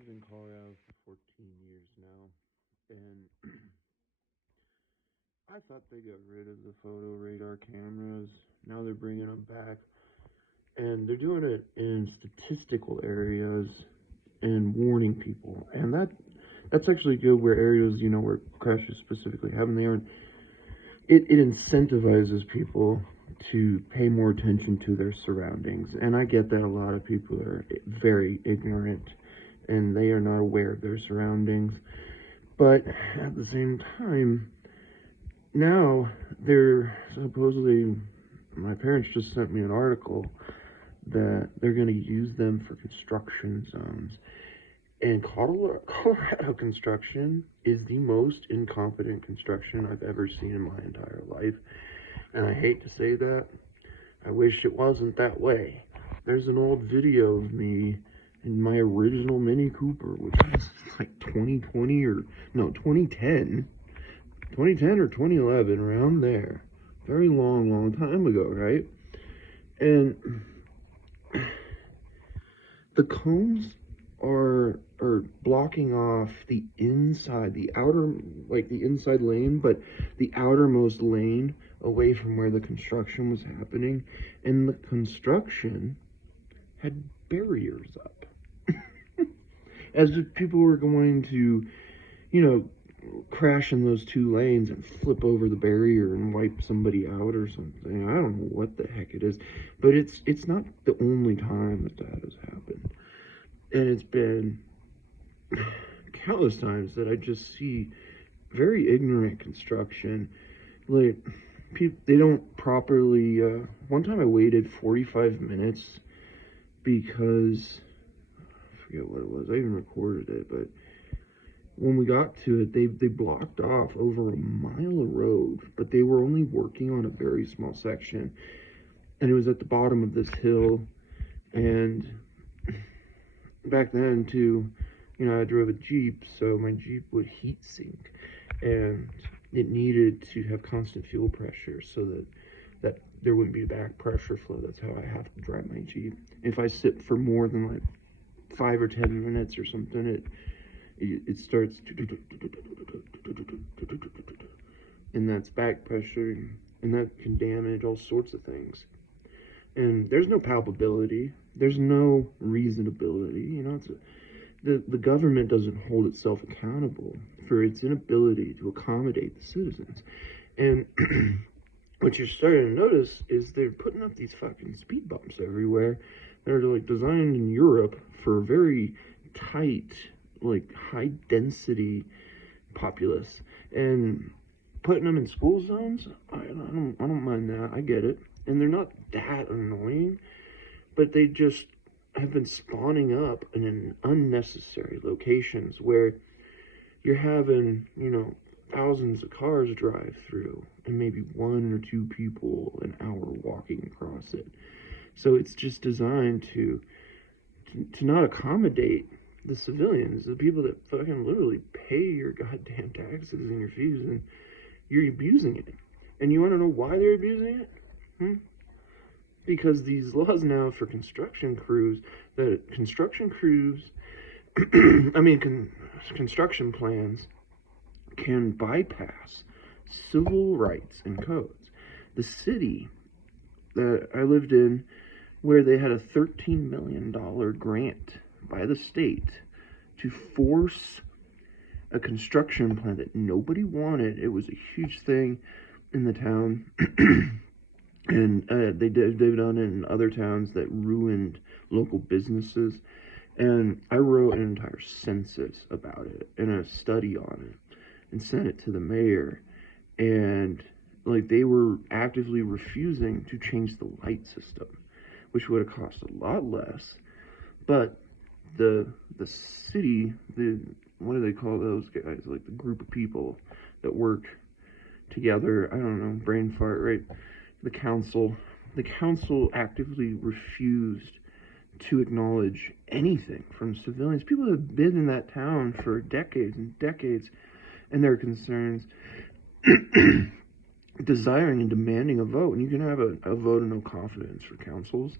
lived in Colorado for 14 years now, and I thought they got rid of the photo radar cameras. Now they're bringing them back, and they're doing it in statistical areas and warning people. And that's actually good where areas, where crashes specifically happen. It incentivizes people to pay more attention to their surroundings. And I get that a lot of people are very ignorant and they are not aware of their surroundings. But at the same time, now they're supposedly, my parents just sent me an article that they're going to use them for construction zones. And Colorado construction is the most incompetent construction I've ever seen in my entire life. And I hate to say that. I wish it wasn't that way. There's an old video of me in my original Mini Cooper, which was like 2020 or, no, 2010. 2010 or 2011, around there. Very long time ago, right? And the cones are blocking off the inside, the outer, like the inside lane, but the outermost lane away from where the construction was happening. And the construction had barriers up. As if people were going to, crash in those two lanes and flip over the barrier and wipe somebody out or something. I don't know what the heck it is, but it's not the only time that has happened. And it's been countless times that I just see very ignorant construction. Like, they don't properly, one time I waited 45 minutes because, I forget what it was, I even recorded it, but when we got to it, they blocked off over a mile of road, but they were only working on a very small section. And it was at the bottom of this hill, and back then too, I drove a Jeep, so my Jeep would heat sink, and it needed to have constant fuel pressure so that there wouldn't be back pressure flow. That's how I have to drive my Jeep. If I sit for more than like 5 or 10 minutes or something, it starts, and that's back pressure, and that can damage all sorts of things. And there's no palpability, there's no reasonability. The government doesn't hold itself accountable for its inability to accommodate the citizens. And what you're starting to notice is they're putting up these fucking speed bumps everywhere. They're like designed in Europe for very tight, like high density populace, and putting them in school zones, I don't mind that. I get it. And they're not that annoying, but they just have been spawning up in unnecessary locations where you're having, thousands of cars drive through and maybe 1 or 2 people an hour walking across it. So it's just designed to not accommodate the civilians, the people that fucking literally pay your goddamn taxes and your fees, and you're abusing it. And you want to know why they're abusing it? Because these laws now for construction crews, construction plans can bypass civil rights and codes. The city that I lived in, where they had a $13 million grant by the state to force a construction plan that nobody wanted. It was a huge thing in the town. And they've done it in other towns that ruined local businesses. And I wrote an entire census about it and a study on it and sent it to the mayor. And they were actively refusing to change the light system, which would have cost a lot less. But the city, what do they call those guys? Like the group of people that work together. I don't know, brain fart, right? The council actively refused to acknowledge anything from civilians. People have been in that town for decades and decades, and their concerns, desiring and demanding a vote. And you can have a vote of no confidence for councils,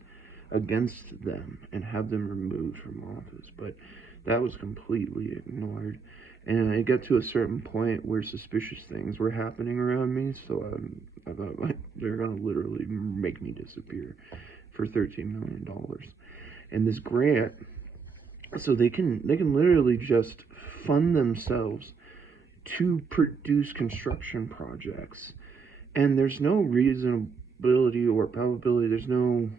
against them and have them removed from office. But that was completely ignored. And it got to a certain point where suspicious things were happening around me, so I thought, like, they're going to literally make me disappear for $13 million. And this grant, so they can literally just fund themselves to produce construction projects. And there's no reasonability or probability, there's no,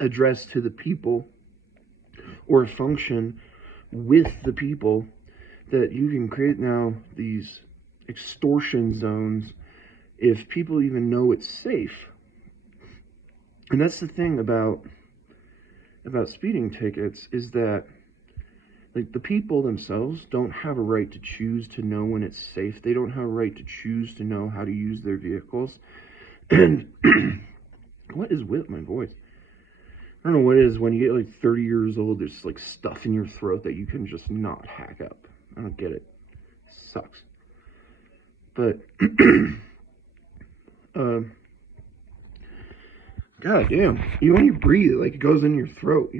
address to the people or function with the people, that you can create now these extortion zones if people even know it's safe. And that's the thing about speeding tickets, is that, like, the people themselves don't have a right to choose to know when it's safe. They don't have a right to choose to know how to use their vehicles. And what is with my voice? I don't know what it is. When you get like 30 years old, there's like stuff in your throat that you can just not hack up. I don't get it. It sucks. But god damn, you when you breathe, like, it goes in your throat,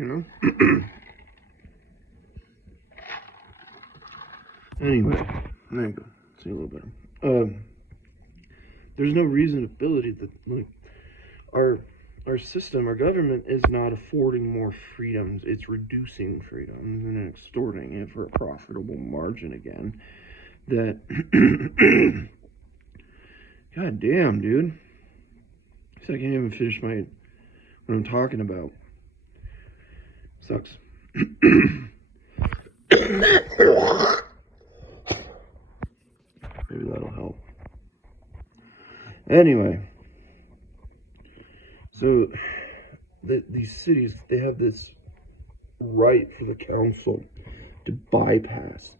Anyway, there you go. See a little better. There's no reasonability that, like, our system, our government is not affording more freedoms. It's reducing freedoms and extorting it for a profitable margin again. That god damn, dude. So I can't even finish what I'm talking about. Sucks. Maybe that'll help. Anyway, so these cities, they have this right for the council to bypass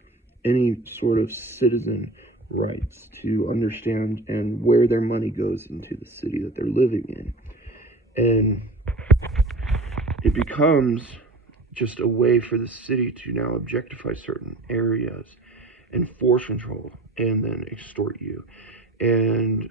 any sort of citizen rights to understand and where their money goes into the city that they're living in. And it becomes just a way for the city to now objectify certain areas and force control and then extort you. And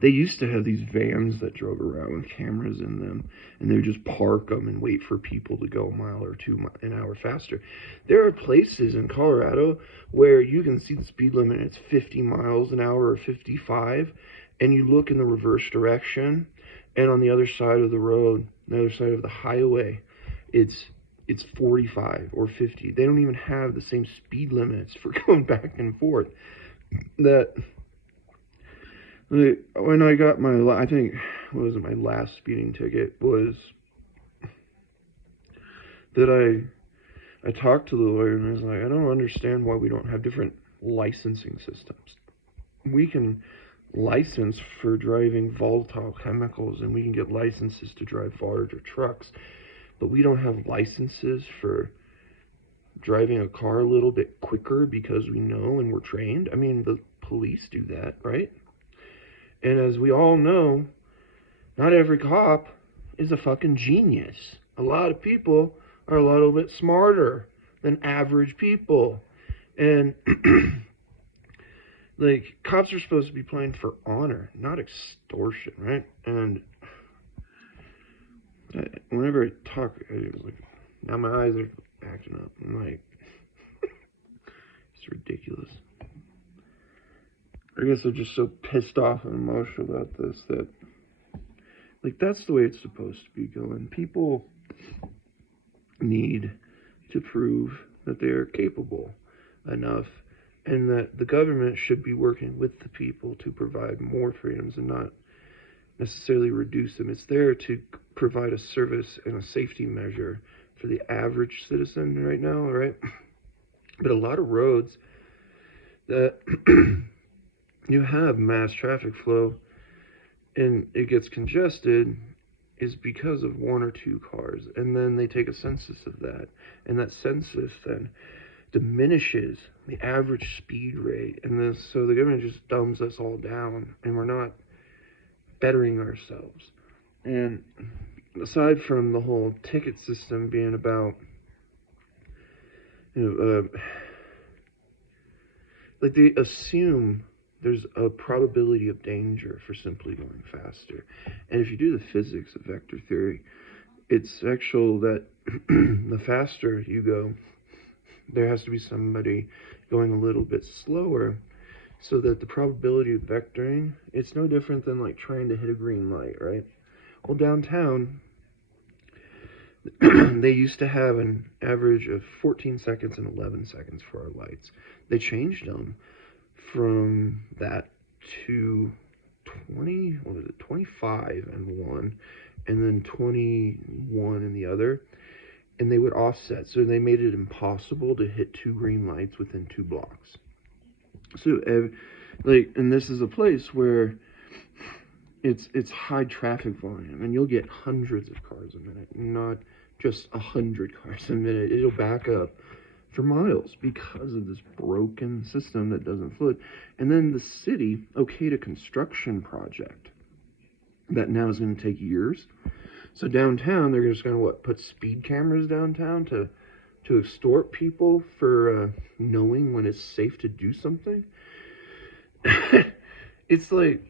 they used to have these vans that drove around with cameras in them, and they would just park them and wait for people to go a mile or two an hour faster. There are places in Colorado where you can see the speed limit, it's 50 miles an hour or 55, and you look in the reverse direction, and on the other side of the road, the other side of the highway, it's 45 or 50. They don't even have the same speed limits for going back and forth. That, when I got I think, what was it, my last speeding ticket was that I talked to the lawyer, and I was like, I don't understand why we don't have different licensing systems. We can license for driving volatile chemicals, and we can get licenses to drive larger trucks, but we don't have licenses for driving a car a little bit quicker because we know and we're trained. I mean, the police do that, right? And as we all know, not every cop is a fucking genius. A lot of people are a little bit smarter than average people. And like, cops are supposed to be playing for honor, not extortion, right? And whenever I talk, it's like, now my eyes are acting up. I'm like, it's ridiculous. I guess I'm just so pissed off and emotional about this that, like, that's the way it's supposed to be going. People need to prove that they are capable enough, and that the government should be working with the people to provide more freedoms and not necessarily reduce them. It's there to provide a service and a safety measure for the average citizen right now, right? But a lot of roads that you have mass traffic flow and it gets congested is because of one or two cars, and then they take a census of that, and that census then diminishes the average speed rate, and so the government just dumbs us all down, and we're not bettering ourselves. And aside from the whole ticket system being about, like, they assume there's a probability of danger for simply going faster. And if you do the physics of vector theory, it's actual that the faster you go, there has to be somebody going a little bit slower, so that the probability of vectoring, it's no different than like trying to hit a green light, right? Well, downtown, they used to have an average of 14 seconds and 11 seconds for our lights. They changed them from that to 25 in one, and then 21 in the other, and they would offset, so they made it impossible to hit 2 green lights within 2 blocks. So, and this is a place where it's high traffic volume, and you'll get hundreds of cars a minute, not just 100 cars a minute. It'll back up for miles because of this broken system that doesn't float. And then the city okayed a construction project that now is going to take years. So downtown, they're just going to put speed cameras downtown to extort people for knowing when it's safe to do something. It's like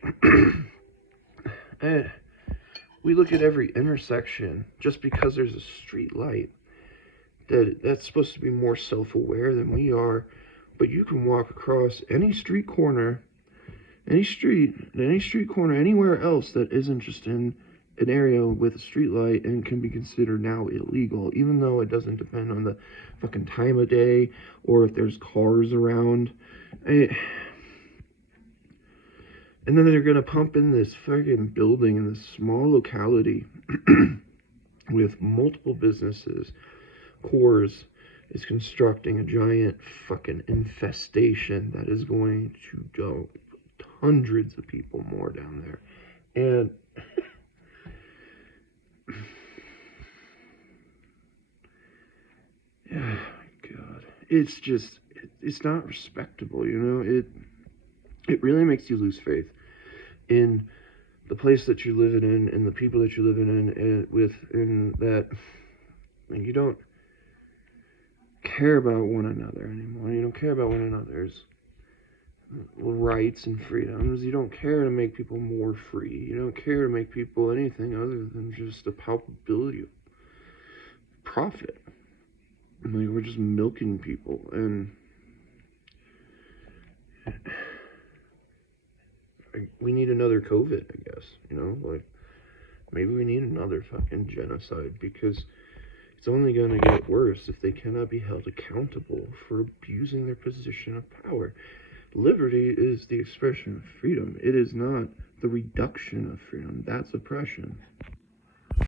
we look at every intersection just because there's a street light that's supposed to be more self-aware than we are, but you can walk across any street corner, any street corner anywhere else that isn't just in an area with a street light, and can be considered now illegal, even though it doesn't depend on the fucking time of day or if there's cars around. And then they're gonna pump in this fucking building in this small locality with multiple businesses. Coors is constructing a giant fucking infestation that is going to go hundreds of people more down there. And oh my God, it's not respectable, you know. It really makes you lose faith in the place that you're living in and the people that you're living in, and that you don't care about one another anymore. You don't care about one another's rights and freedoms. You don't care to make people more free. You don't care to make people anything other than just a palpability of profit. Like, we're just milking people, and we need another COVID, I guess, you know, like, maybe we need another fucking genocide, because it's only going to get worse if they cannot be held accountable for abusing their position of power. Liberty is the expression of freedom. It is not the reduction of freedom. That's oppression.